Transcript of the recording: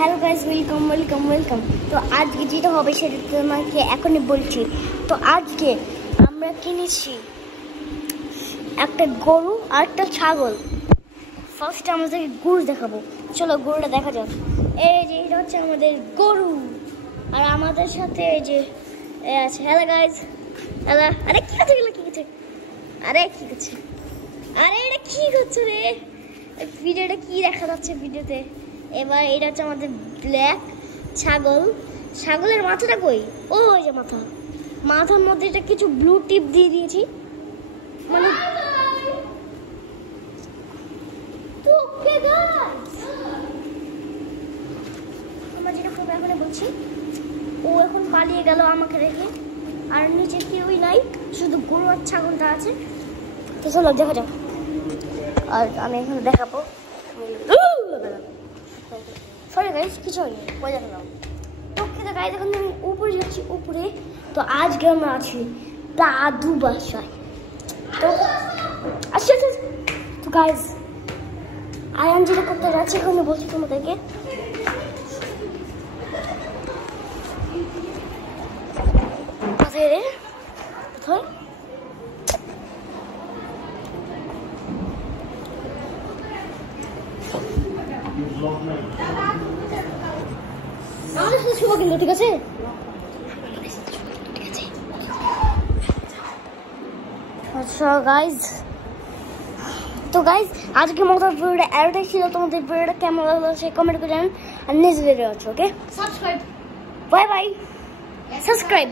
Hello guys, welcome. তো আজকে যেটা হবে সেটা তোমাকে এখনই বলছি। তো আজকে আমরা কিনেছি একটা গরু আর একটা ছাগল। ফার্স্টে আমাদেরকে গরু দেখাবো, চলো গরুটা দেখা যাক। এই যে এটা হচ্ছে আমাদের গরু, আর আমাদের সাথে এই যে আছে। Hello guys, hello. আরে কি করছে, কি করছে, আরে কি করছে, আরে এটা কি করছে রে? ভিডিওটা কি দেখা যাচ্ছে ভিডিওতে? এবার এটা হচ্ছে আমাদের ব্ল্যাক ছাগল। ছাগলের মাথাটা কই? ও ওই যে মাথার মধ্যে এটা কিছু ব্লু টিপ দিয়ে দিয়েছি, মানে আমরা যেটা করবো এখন বলছি। ও এখন পালিয়ে গেল আমাকে রেখে, আর নিচে কেউই নাই, শুধু গরু আর ছাগলটা আছে। তো চলো দেখা যাক। আর আমি এখন দেখাবো। সরি গাইস, কিছু হয়নি, মজা করলাম। তো কিন্তু গাইস এখন আমি উপরে যাচ্ছি, উপরে। তো আজকে আমরা আছি দাদু বাসায়। তো আচ্ছা, তো গাইস আয়ান যেটা করতে যাচ্ছে এখন বলছি তোমাদেরকে। কোথায় রে, কোথায়? আমাদের সাথে শুভ কিন্তু, ঠিক আছে? আচ্ছা গাইজ, তো গাইজ আজকে মতো ভিডিওটা এতটাই ছিল। তোমাদের ভিডিওটা কেমন লাগলো সে কমেন্ট করে জানান। আর নেক্সট ভিডিও আছে, okay? Subscribe, bye bye, subscribe.